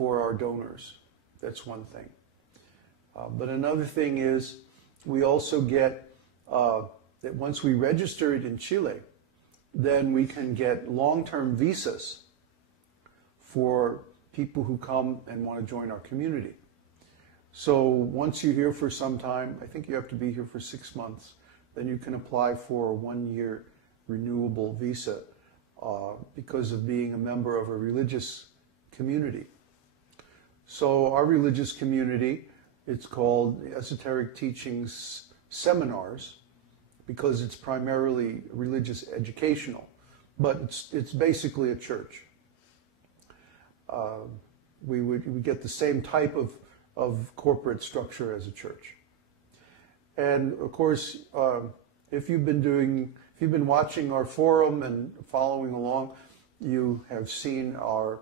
for our donors. That's one thing. But another thing is we also get that once we register it in Chile, then we can get long-term visas for people who come and want to join our community. So once you're here for some time, I think you have to be here for 6 months, then you can apply for a 1-year renewable visa because of being a member of a religious community. So our religious community, it's called Esoteric Teachings Seminars because it's primarily religious educational, but it's basically a church. We get the same type of corporate structure as a church. And of course, if you've been watching our forum and following along, you have seen our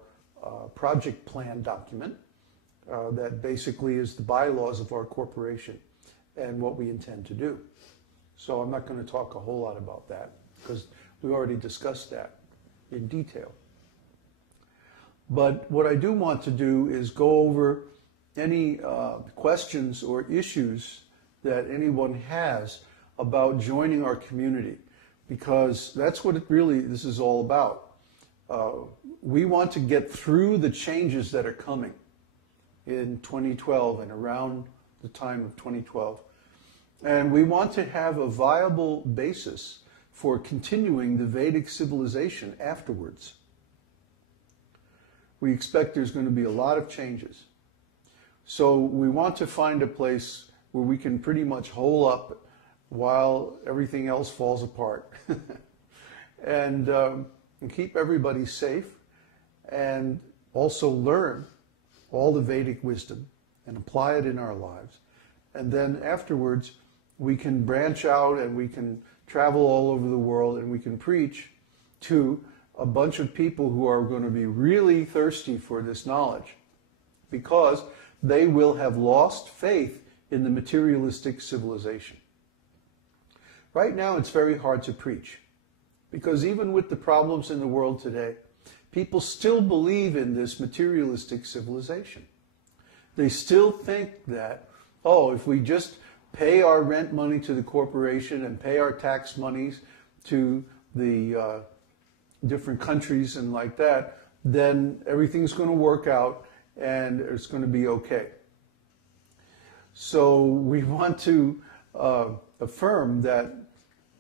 project plan document that basically is the bylaws of our corporation and what we intend to do. So I'm not going to talk a whole lot about that because we already discussed that in detail. But what I do want to do is go over any questions or issues that anyone has about joining our community, because that's what this is all about. We want to get through the changes that are coming in 2012 and around the time of 2012. And we want to have a viable basis for continuing the Vedic civilization afterwards. We expect there's going to be a lot of changes. So we want to find a place where we can pretty much hole up while everything else falls apart. and keep everybody safe and also learn all the Vedic wisdom and apply it in our lives. And then afterwards, we can branch out and we can travel all over the world and we can preach to a bunch of people who are going to be really thirsty for this knowledge because they will have lost faith in the materialistic civilization. Right now, it's very hard to preach because even with the problems in the world today, people still believe in this materialistic civilization. They still think that, oh, if we just pay our rent money to the corporation and pay our tax monies to the different countries and like that, then everything's going to work out and it's going to be okay. So we want to affirm that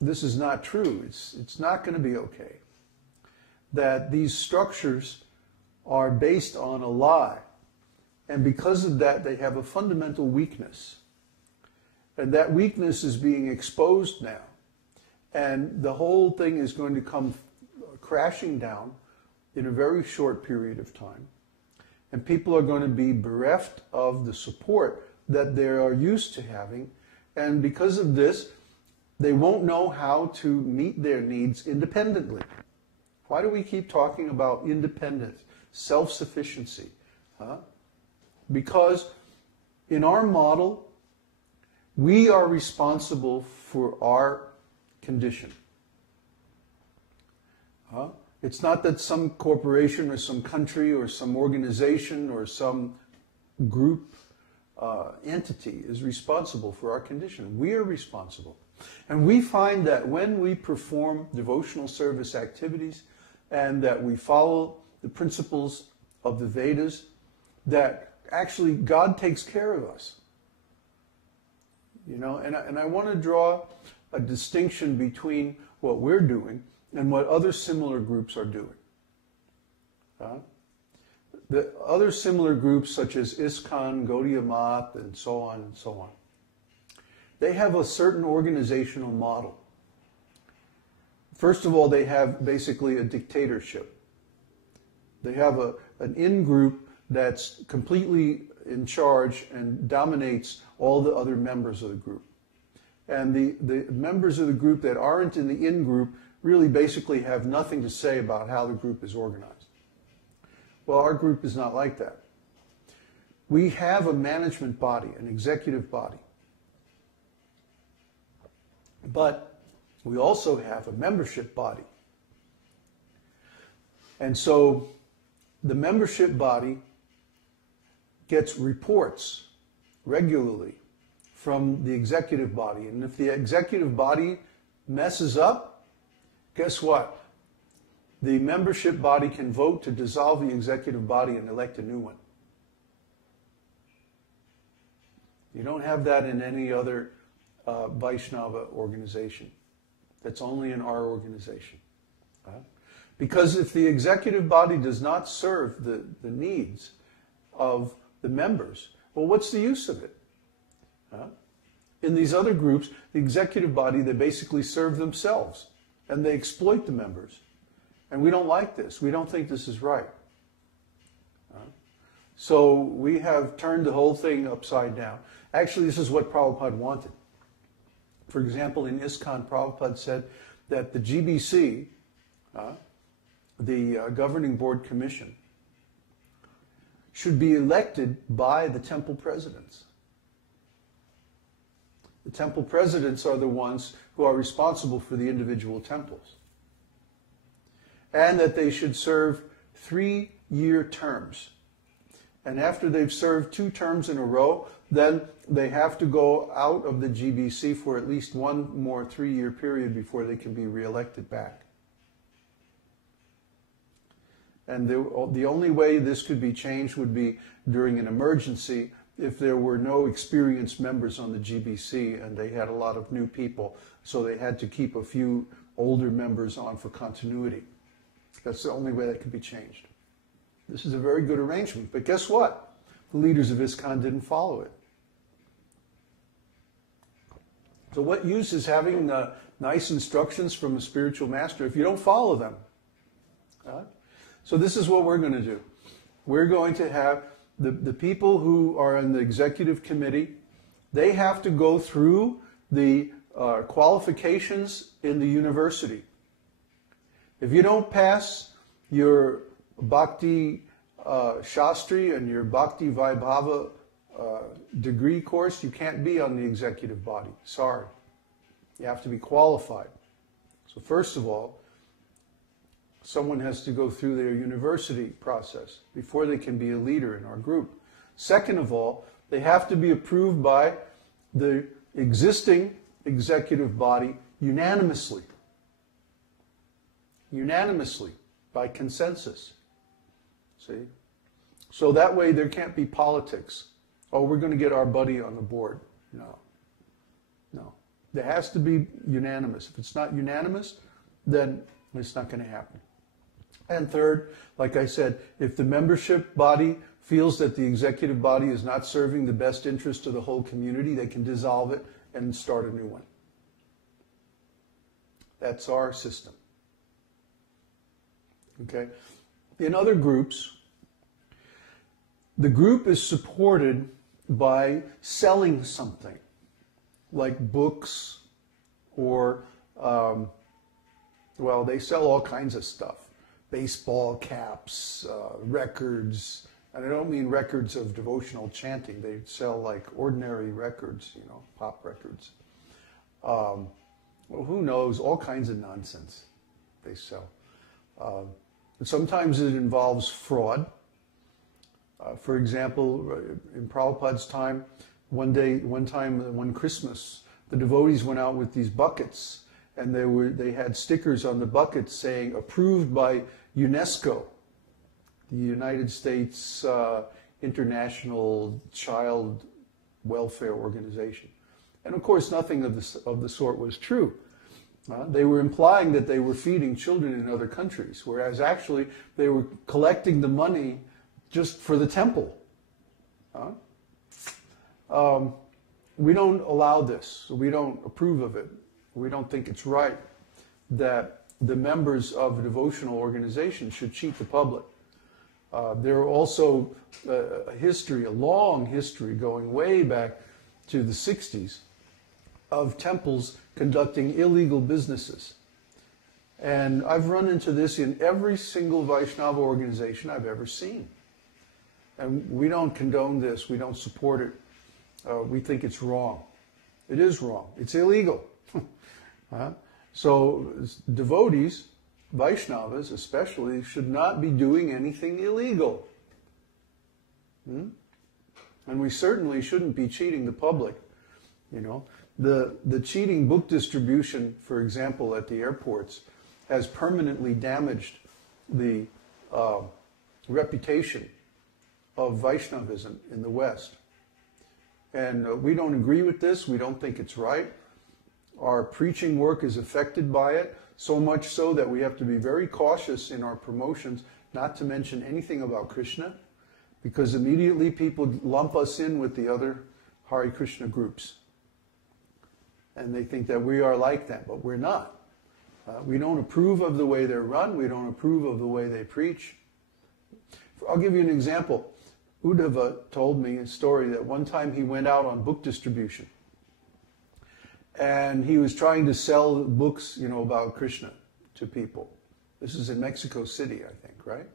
this is not true. It's not going to be okay. That these structures are based on a lie. And because of that, they have a fundamental weakness. And that weakness is being exposed now. And the whole thing is going to come crashing down in a very short period of time. And people are going to be bereft of the support that they are used to having. And because of this, they won't know how to meet their needs independently. Why do we keep talking about independence, self-sufficiency? Because in our model, we are responsible for our condition. It's not that some corporation or some country or some organization or some group entity is responsible for our condition. We are responsible. And we find that when we perform devotional service activities and that we follow the principles of the Vedas, that actually God takes care of us. You know, and I want to draw a distinction between what we're doing and what other similar groups are doing. The other similar groups such as ISKCON, Gaudiya Math, and so on, they have a certain organizational model. First of all, they have basically a dictatorship. They have an in-group that's completely in charge and dominates all the other members of the group. And the members of the group that aren't in the in-group really basically have nothing to say about how the group is organized. Well, our group is not like that. We have a management body, an executive body. But we also have a membership body. And so the membership body gets reports regularly from the executive body. And if the executive body messes up, guess what? The membership body can vote to dissolve the executive body and elect a new one. You don't have that in any other Vaishnava organization. That's only in our organization. Because if the executive body does not serve the needs of the members, well, what's the use of it? In these other groups, the executive body, they basically serve themselves and they exploit the members. And we don't like this. We don't think this is right. So we have turned the whole thing upside down. Actually, this is what Prabhupada wanted. For example, in ISKCON, Prabhupada said that the GBC, the Governing Board Commission, should be elected by the temple presidents. The temple presidents are the ones who are responsible for the individual temples. And that they should serve 3-year terms. And after they've served 2 terms in a row, then they have to go out of the GBC for at least one more 3-year period before they can be reelected back. And the only way this could be changed would be during an emergency if there were no experienced members on the GBC and they had a lot of new people, so they had to keep a few older members on for continuity. That's the only way that could be changed. This is a very good arrangement, but guess what? The leaders of ISKCON didn't follow it. So what use is having nice instructions from a spiritual master if you don't follow them? So this is what we're going to do. We're going to have the people who are in the executive committee, they have to go through the qualifications in the university. If you don't pass your Bhakti Shastri and your Bhakti Vaibhava degree course, you can't be on the executive body. Sorry. You have to be qualified. So first of all, someone has to go through their university process before they can be a leader in our group. Second of all, they have to be approved by the existing executive body unanimously. Unanimously, by consensus. See? So that way there can't be politics. Oh, we're going to get our buddy on the board. No. No. There has to be unanimous. If it's not unanimous, then it's not going to happen. And third, like I said, if the membership body feels that the executive body is not serving the best interest of the whole community, they can dissolve it and start a new one. That's our system. Okay? In other groups, the group is supported by selling something, like books or, well, they sell all kinds of stuff. Baseball caps, records, and I don't mean records of devotional chanting. They sell like ordinary records, you know, pop records. Well, who knows? All kinds of nonsense they sell. And sometimes it involves fraud. For example, in Prabhupada's time, one Christmas, the devotees went out with these buckets, and they had stickers on the buckets saying approved by UNESCO, the United States International Child Welfare Organization. And of course, nothing of the sort was true. They were implying that they were feeding children in other countries, whereas actually they were collecting the money just for the temple. We don't allow this. We don't approve of it. We don't think it's right that the members of a devotional organization should cheat the public. There are also a long history going way back to the 60s of temples conducting illegal businesses. And I've run into this in every single Vaishnava organization I've ever seen. And we don't condone this. We don't support it. We think it's wrong. It is wrong. It's illegal. So devotees, Vaishnavas especially, should not be doing anything illegal. And we certainly shouldn't be cheating the public. You know, the cheating book distribution, for example, at the airports, has permanently damaged the reputation of Vaishnavism in the West. And we don't agree with this. We don't think it's right. Our preaching work is affected by it, so much so that we have to be very cautious in our promotions not to mention anything about Krishna, because immediately people lump us in with the other Hare Krishna groups. And they think that we are like them, but we're not. We don't approve of the way they're run. We don't approve of the way they preach. I'll give you an example. Uddhava told me a story that one time he went out on book distribution. And he was trying to sell books, you know, about Krishna to people. This is in Mexico City, I think, right?